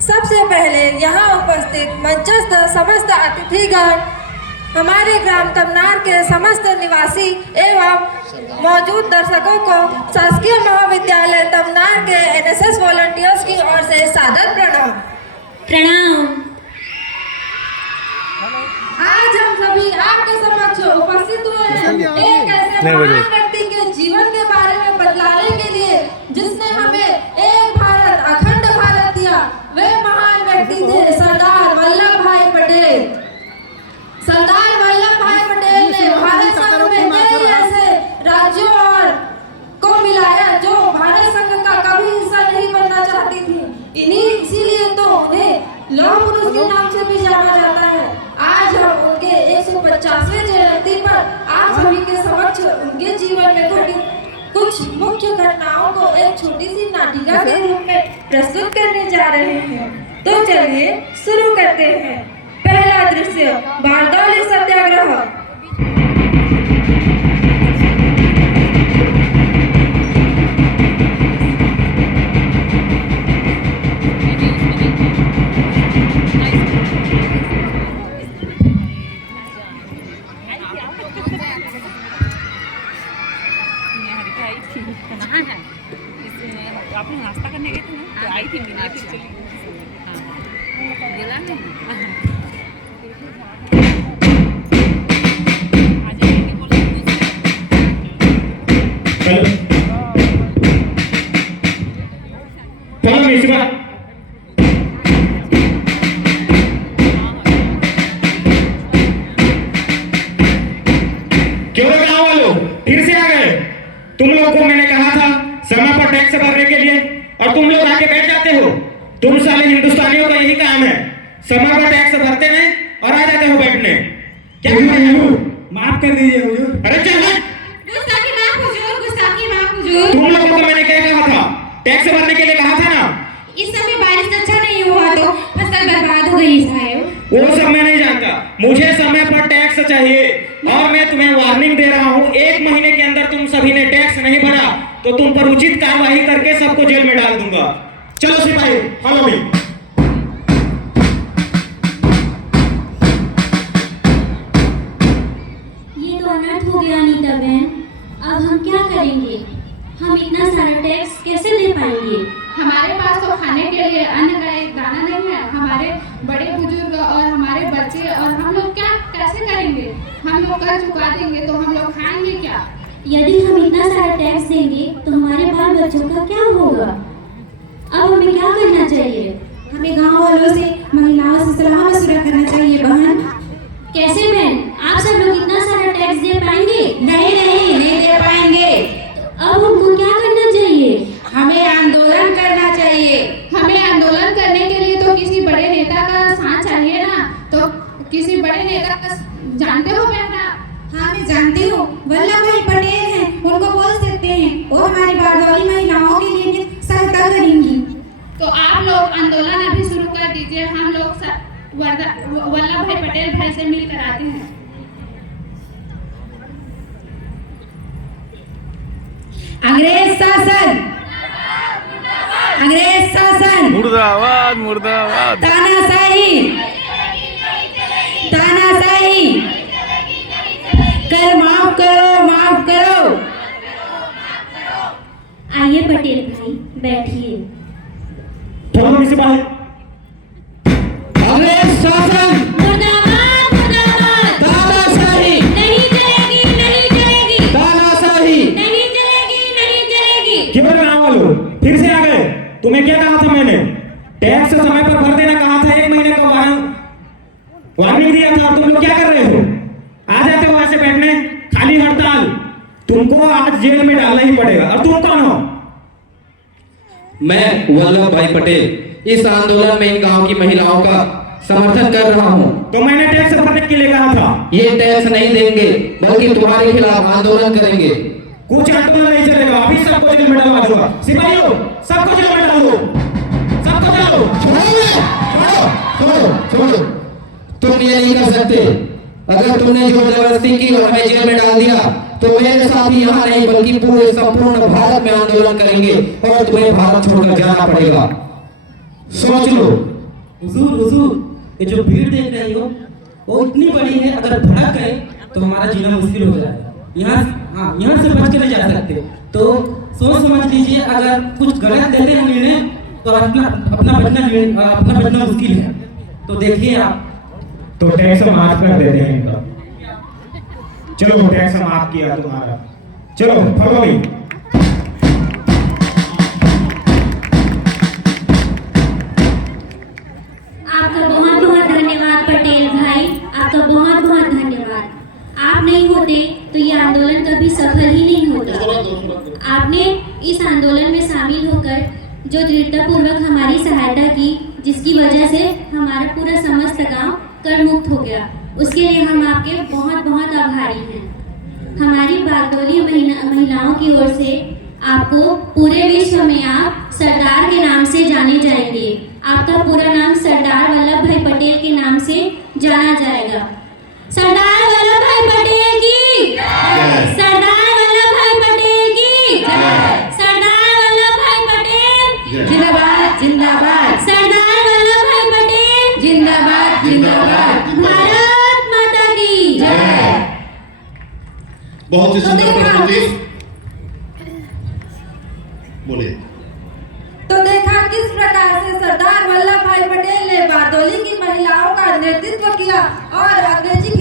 सबसे पहले यहाँ उपस्थित मंचस्थ समस्त अतिथिगण, हमारे ग्राम तमनार के समस्त निवासी एवं मौजूद दर्शकों को शासकीय महाविद्यालय तमनार के एनएसएस वॉलंटियर्स की ओर से सादर प्रणाम। प्रणाम। आज हम सभी आपके समक्ष उपस्थित हुए हैं एक ऐसे महान व्यक्ति के जीवन के बारे में बतलाने के लिए जिसने हमें एक भारत अखंड भारत दिया। वे महान व्यक्ति थे सरदार वल्लभ भाई पटेल। सरदार वल्लभ भाई पटेल ने भारत संघ में कई ऐसे राज्यों और को मिलाया जो भारत संघ का कभी हिस्सा नहीं बनना चाहती थी। इसीलिए तो उन्हें लौह पुरुष के नाम से भी जाना जाता है। आज हम उनके 150वें जयंती पर आप सभी के समक्ष उनके जीवन में घटित कुछ मुख्य घटनाओं को एक छोटी सी नाटिका के रूप में प्रस्तुत करने जा रहे हैं। तो चलिए शुरू करते हैं। पहला दृश्य, बारदौली सत्याग्रह। आपने नाश्ता करने गए थे ना, तो आई थी मिलने, फिर चली गेला नहीं। चलो मिश्रा, क्यों गाँव वालों फिर से आ गए? तुम लोगों को मैंने कहा था समय पर टैक्स भरने के लिए और तुम लोग आके बैठ जाते हो। तुम साले हिंदुस्तानियों का यही काम है, समय पर टैक्स भरते हैं और आ जाते हो बैठने। क्या माफ कर दीजिए हुजूर। अरे चल गुस्ताखी माफ हुजूर, गुस्ताखी माफ हुजूर। तुम लोगों को मैंने क्या कहा था? टैक्स भरने के लिए कहा था ना। इस समय बारिश अच्छा नहीं हुआ तो फसल बर्बाद हो गई साहब। वो सब मैं नहीं जानता, मुझे समय पर टैक्स चाहिए और मैं तुम्हें वार्निंग दे रहा हूँ, 1 महीने के अंदर तुम सभी ने टैक्स नहीं भरा तो तुम पर उचित कार्रवाई करके सबको जेल में डाल दूंगा। चलो सिपाही फॉलो मी। ये तो अनर्थ हो गया अनीता बहन। अब हम क्या करेंगे? हम इतना सारा टैक्स कैसे दे पाएंगे? हमारे पास तो खाने के लिए अन्न का एक दाना नहीं है। हमारे बड़े बुजुर्ग और हमारे बच्चे और हम लोग क्या कैसे करेंगे? हम लोग कर चुका देंगे तो हम लोग खाएंगे क्या? यदि हम इतना सारा टैक्स देंगे तो हमारे बाल बच्चों का क्या होगा? अब हमें क्या करना चाहिए? हमें गांव वालों से महिलाओं से सलाह मशवरा करना चाहिए बहन। कैसे बहन? आप सब लोग इतना सारा टैक्स दे पाएंगे? नहीं दे पाएंगे। अब हमको क्या करना चाहिए? हमें आंदोलन करना चाहिए। हमें आंदोलन करने के लिए तो किसी बड़े नेता का साथ चाहिए ना। तो किसी बड़े नेता का जानते हो बेटा? हाँ मैं जानती हूँ, वल्लभ भाई पटेल हैं, उनको बोल सकते हैं। वो हमारी बारदौली महिलाओं के लिए सहायता करेंगी। तो आप लोग आंदोलन अभी शुरू कर दीजिए। हम लोग वल्लभ भाई पटेल भाई से मिलकर आते हैं। अंग्रेज शासन, अंग्रेज शासन, मुर्दाबाद मुर्दाबाद। तानाशाही, तानाशाही, कर माफ करो, माफ करो। आइए पटेल भाई बैठिए। चलो सिपाही। अंग्रेज शासन, मुर्दाबाद मुर्दाबाद। तानाशाही, नहीं चलेगी, नहीं चलेगी, तानाशाही। नहीं चलेगी, नहीं चलेगी। क्यों गाँव वालों फिर से आ गए? तुम्हें क्या कहा था मैंने? टैक्स समय पर भर देना कहा था, 1 महीने का वार्निंग दिया था और तुम लोग क्या कर रहे हो? आ जाते हो ऐसे बैठने, खाली हड़ताल। तुमको आज जेल में डालना ही पड़ेगा। और तुम कौन हो? मैं वल्लभ भाई पटेल इस आंदोलन में इन गांव की महिलाओं का समर्थन कर रहा हूं। तो मैंने टैक्स भरने के लिए कहा था। ये टैक्स नहीं देंगे बल्कि तुम्हारे खिलाफ आंदोलन करेंगे। कुछ आंदोलन नहीं चलेगा, अभी सबको जेल में डालवा दूंगा। सिपाहियों सबको जेल में डाल दो, सबको डालो। छोड़ो, तुम ये नहीं कर सकते। अगर तुमने जो जबरदस्ती की और हमें जेल में डाल दिया तो मेरे साथ ही यहाँ नहीं बल्कि पूरे संपूर्ण भारत में आंदोलन करेंगे और तुम्हें भारत छोड़कर जाना पड़ेगा। सोच लो। हुजूर हुजूर, ये जो भीड़ देख रही हो वो इतनी बड़ी है, अगर भड़क गए तो हमारा जीना मुश्किल हो जाएगा। यहाँ से बच के नहीं जा सकते, तो सोच समझ लीजिए, अगर कुछ गलत देते हैं निर्णय तो अपना बचना मुश्किल है। तो देखिए आप। तो टैक्स माफ कर देते हैं इनका। चलो टैक्स माफ किया तुम्हारा, चलो फॉलो मी। आपका बहुत बहुत धन्यवाद पटेल भाई, आपका बहुत बहुत धन्यवाद। आप नहीं होते तो ये आंदोलन कभी सफल ही नहीं होता। आपने इस आंदोलन में शामिल होकर जो दृढ़तापूर्वक हमारी सहायता की, जिसकी वजह से हमारा पूरा समस्त गांव कर मुक्त हो गया, उसके लिए हम आपके बहुत बहुत आभारी हैं। हमारी बागडोली महिलाओं की ओर से आपको पूरे विश्व में आप सरदार के नाम से जाने जाएंगे। आपका पूरा नाम सरदार वल्लभ भाई पटेल के नाम से जाना जाएगा। सरदार वल्लभ भाई पटेल की, सरदार वल्लभ भाई पटेल की, सरदार वल्लभ भाई पटेल जिंदाबाद जिंदाबाद, सरदार वल्लभ भाई पटेल जिंदाबाद जिंदाबाद, भारत माता की जय। बहुत ही सुंदर प्रस्तुति। बोलिए। तो देखा किस प्रकार से सरदार वल्लभ भाई पटेल ने बारडोली की महिलाओं का नेतृत्व किया और अंग्रेजी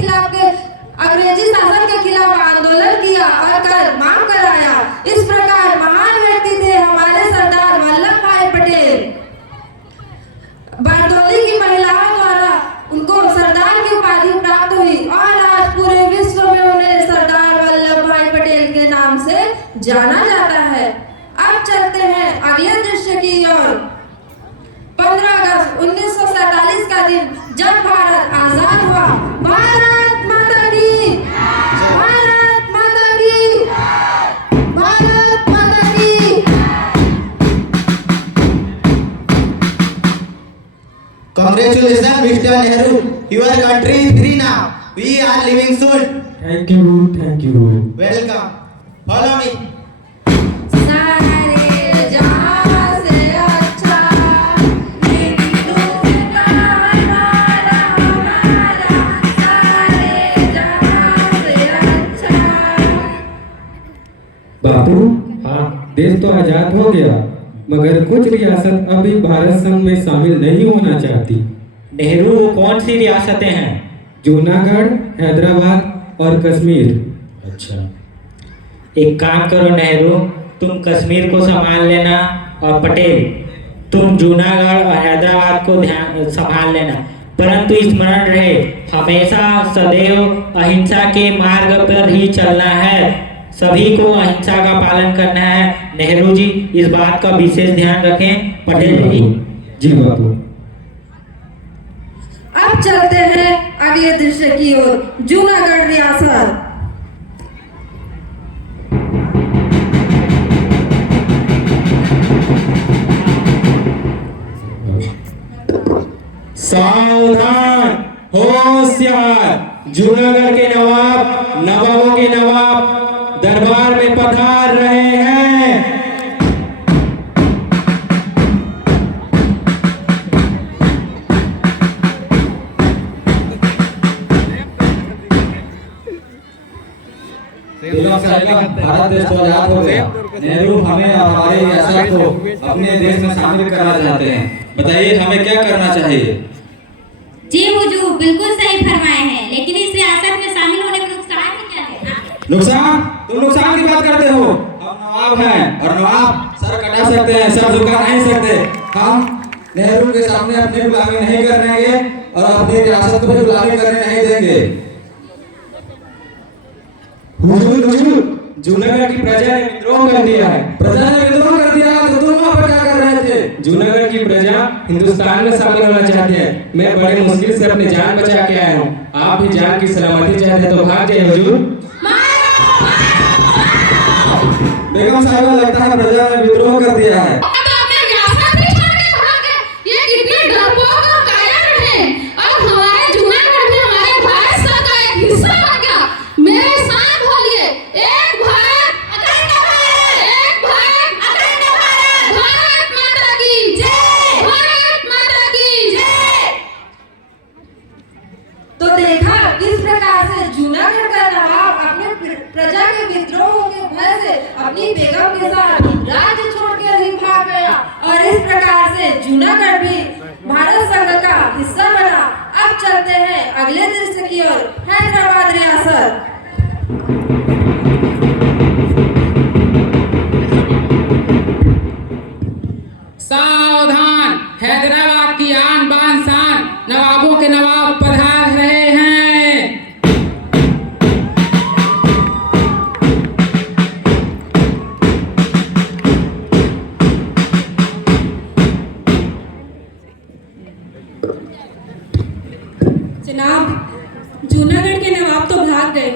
शासन के खिलाफ आंदोलन किया और कर मांग कराया। इस प्रकार महान व्यक्ति थे हमारे सरदार वल्लभ भाई पटेल। बारडोली की महिलाओं द्वारा उनको सरदार की उपाधि प्राप्त हुई और आज पूरे विश्व में उन्हें सरदार वल्लभ भाई पटेल के नाम से जाना जाता है। अब चलते हैं अगले दृश्य की ओर। 15 अगस्त 1947 का दिन, जब भारत आजाद हुआ। भारत माता की, भारत माता की, भारत माता की। Congratulations, Mr. Nehru. Your country is free now. We are living soon. Thank you, thank you. Welcome. Follow me. सारे जहां से अच्छा हिंदुस्तान हमारा, सारे जहां से अच्छा। बापू, हाँ, देश तो आजाद हो गया, मगर कुछ रियासत अभी भारत संघ में शामिल नहीं होना चाहती। नेहरू, कौन सी रियासतें हैं? जूनागढ़, हैदराबाद और कश्मीर। अच्छा, एक काम करो नेहरू, तुम कश्मीर को संभाल लेना और पटेल तुम जूनागढ़ और हैदराबाद को ध्यान संभाल लेना। परंतु स्मरण रहे, हमेशा सदैव अहिंसा के मार्ग पर ही चलना है। सभी को अहिंसा का पालन करना है। नेहरू जी, इस बात का विशेष ध्यान रखें। पटेल जी। जी बापू। अब चलते हैं अगले दृश्य की ओर। जूनागढ़ रियासत। सावधान, होशियार, जूनागढ़ के नवाब, नवाबों के नवाब दरबार में पधार रहे हैं। भारत देश तो आजाद हो गया। नेहरू हमें और हमारे रियासत को अपने देश में शामिल करना चाहते हैं। बताइए हमें क्या करना चाहिए? जी हुजूर, बिल्कुल सही फरमाए हैं, लेकिन इस रियासत में शामिल होने का नुकसान ही क्या है? नुकसान? तुम नुकसान की बात करते हो? हम नवाब हैं और नवाब सर कटा सकते हैं, सर झुका नहीं सकते। हम नेहरू के सामने अपनी गुलामी नहीं करेंगे और अपनी रियासत को भी गुलामी करने नहीं देंगे। हुजूर, जूनागढ़ की प्रजा ने विद्रोह कर दिया है। प्रजा ने विद्रोह कर दिया तो तुम वहाँ पर क्या कर रहे थे? जूनागढ़ की प्रजा हिंदुस्तान में शामिल होना चाहती है। मैं बड़े मुश्किल से अपनी जान बचा के आया हूँ। आप भी जान की सलामती चाहते तो भाग जाइए हुजूर। बेगम साहिबा, लगता है प्रजा ने विद्रोह कर दिया है। अगले दृश्य की ओर। हैदराबाद रियासत। सावधान, हैदराबाद की आन बान शान, नवाबों के नवाब पधार रहे हैं। जनाब, जूनागढ़ के नवाब तो भाग गए,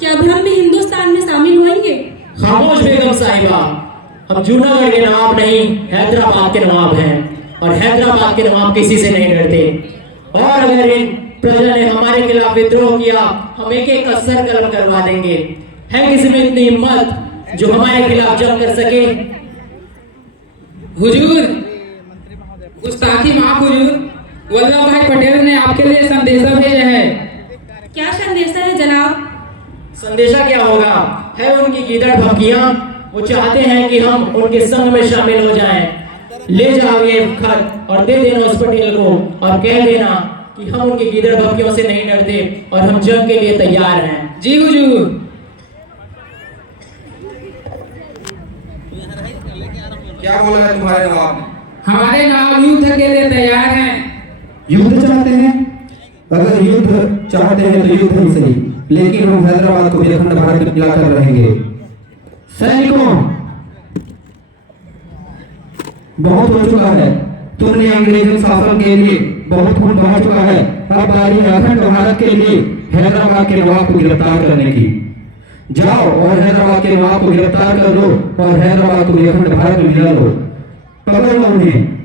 क्या अब हम भी हिंदुस्तान में शामिल होंगे? खामोश बेगम साहिबा, हम जूनागढ़ के नवाब नहीं, हैदराबाद के नवाब हैं और हैदराबाद के नवाब किसी से नहीं डरते। और अगर इन प्रजा ने हमारे खिलाफ विद्रोह किया, हम एक एक का सर कलम करवा देंगे। है किसी में इतनी हिम्मत जो हमारे खिलाफ जंग कर सके? हुजूर, गुस्ताखी माफ हुजूर, वल्लभ भाई पटेल ने आपके लिए संदेशा भेजा है। क्या संदेशा है जनाब? संदेशा क्या होगा, है उनकी गीदड़ भपकियां। वो चाहते हैं कि हम उनके संग में शामिल हो जाएं। ले जाओ ये खत और दे देना उस पटेल को और कह देना कि हम उनकी गीदड़ भपकियों से नहीं डरते और हम जंग के लिए तैयार हैं। जी हुजूर। क्या बोला है तुम्हारे नवाब ने? हमारे नवाब युद्ध के लिए तैयार हैं। युद्ध चाहते हैं? अगर युद्ध चाहते हैं तो युद्ध ही सही, लेकिन हम हैदराबाद को भी अखंड भारत में मिलाकर रहेंगे। सैनिकों, बहुत हो चुका है, तुमने अंग्रेजों शासन के लिए बहुत खून बहा चुका है। अब बारी है अखंड भारत के लिए हैदराबाद के नवाब को गिरफ्तार करने की। जाओ और हैदराबाद के नवाब को गिरफ्तार कर लो और हैदराबाद को भी अखंड भारत में मिला लो। पकड़ लो उन्हें।